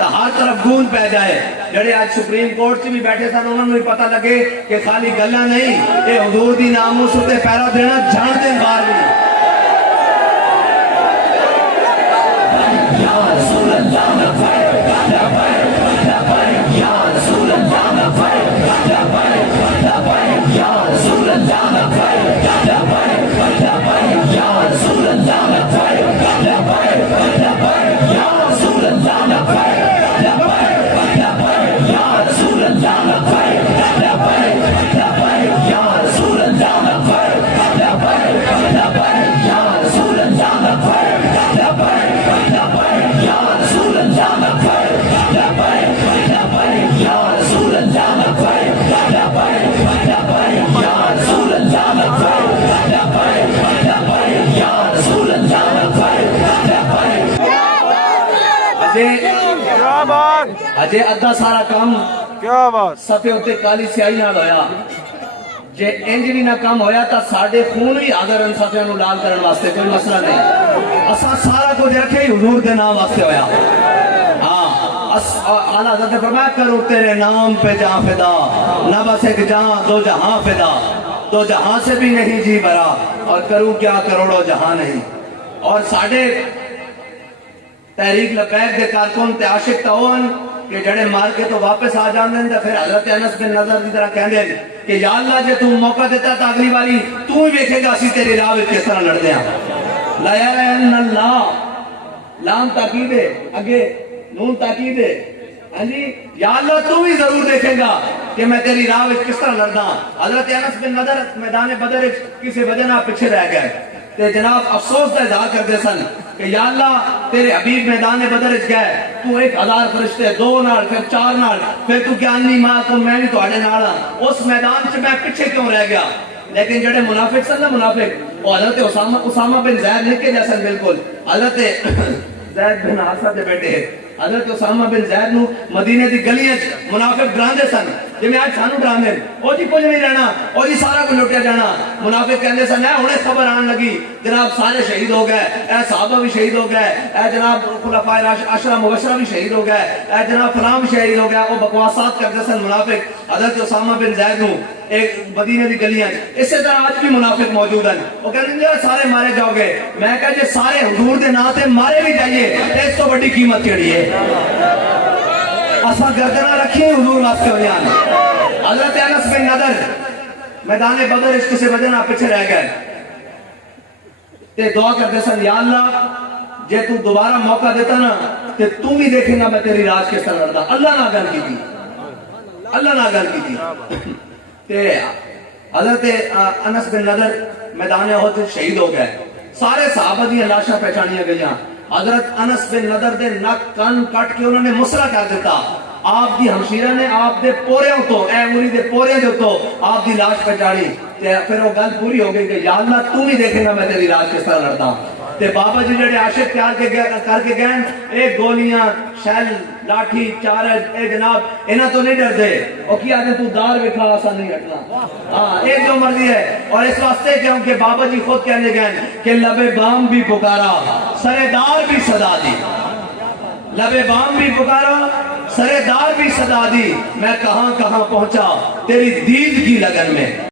ہر طرف گونج پہ جائے جڑے آج سپریم کورٹ سے بھی بیٹھے سن انہوں نے پتہ لگے کہ خالی گلہ نہیں اے حضور دی ناموس تے پیرا دینا جھان دیں بار بھی یا رسول اللہ یا رسول اللہ یا رسول اللہ یا رسول اللہ اجے ادھا سارا کام کیا بات صفحے ہوتے کالی سیاہی نال ہویا جے انج بھی نہ کام ہویا تا ساڑے خون بھی آدھر ان صفحے نو لال کرن واسطے کوئی مسئلہ نہیں اسا سارا کچھ رکھے ہی حضور دے نام واسطے ہویا اعلیٰ حضرت نے فرمایا کرو تیرے نام پہ جان فدا نہ بس ایک جان دو جہاں فدا دو جہاں سے بھی نہیں جی برا اور کروں کیا کروڑوں جہاں نہیں اور ساڑے تحریک لبیک دے کارکن تے عاشق تاون کہ جڑے مار کے تو واپس آ جان دیں پھر حضرت انس بن نظر دی طرح کہہ دیں کہ یا اللہ جے تو موقع دیتا تا اگلی والی تو ہی دیکھے گا اسی تیری راہ وچ کس طرح لڑدے ہیں لا الہ الا اللہ لام تاکید ہے اگے نون تاکید ہے ہاں جی یا اللہ تو بھی ضرور دیکھے گا کہ میں تیری راہ وچ کس طرح لڑدا حضرت انس بن نظر میدان بدر وچ کسی وجہ نہ پیچھے رہ گئے تے جناب افسوس کا اظہار کرتے سن کہ یا اللہ تیرے حبیب میدان بدر وچ گئے تو 1000 فرشتے 2 نال پھر 4 نال پھر تو کیا انی ماں کو میں بھی تواڈے نال ہاں اس میدان چ میں پیچھے کیوں رہ گیا لیکن جڑے منافق سن نا منافق وہ حضرت اسامہ بن زید لکھ کے جیسا بالکل حضرت زید بن حارثہ دے بیٹے حضرت اسامہ بن زید نو مدینے دی گلیاں منافق ڈراندے سن جویں اج سانو ڈراندے او جی کچھ نہیں رہنا او جی سارا کچھ لٹیا جانا منافق کہندے سن اے ہنے خبر آن لگی جناب سارے شہید ہو گئے اے صحابہ بھی شہید ہو گئے اے جناب خلفائے عشرہ مبشرہ بھی شہید ہو گئے اے جناب فلاں بھی شہید ہو گیا او بکواسات کرتے سن منافق حضرت اسامہ بن زید نو ایک مدینے دی گلیاں اسی طرح آج بھی منافق موجود ہیں وہ کہتے ہیں سارے مارے جاؤ گے میں کہا جی سارے حضور دے نا تے مارے بھی جائیے اس تو بڑی قیمت کیڑی ہے اساں گردناں رکھی حضور واسطے ہو جان حضرت انس بن نضر میدان بدر اس کسی وجہ نہ پیچھے رہ گئے تے دعا کرتے سن یا اللہ جے تو دوبارہ موقع دیتا نا تے تو بھی دیکھیں گا میں تیری راج کس طرح لڑتا اللہ نہ گل کی تھی اللہ نہ گل کی تھی تے حضرت انس بن نضر میدان احد شہید ہو گئے سارے صحابہ دی لاشاں پہچانیاں گئیاں حضرت انس بن نضر دے نک کن کٹ کے انہوں نے مسرا کر دیتا آپ دی ہمشیرہ نے آپ دے پوریوں تو اے موری دے پورے جو تو آپ دی لاش پہچانی تے پھر وہ گل پوری ہو گئی کہ یا اللہ تو بھی دیکھیں گا میں تیری راج کس طرح لڑتا تے بابا جی جڑے عاشق تیار کر کے گئے ایک گولیاں شیل لاٹھی چارج اے جناب انہاں تو نہیں ڈر دے او کی آدھے تو دار وکھا آسان نہیں ہٹنا ہاں ایک جو مرضی ہے اور اس واسطے کہ بابا جی خود کہنے گئے کہ لب بام بھی پکارا سر دار بھی صدا دی لب بام بھی پکارا سر دار بھی صدا دی میں کہاں کہاں پہنچا تیری دید کی لگن میں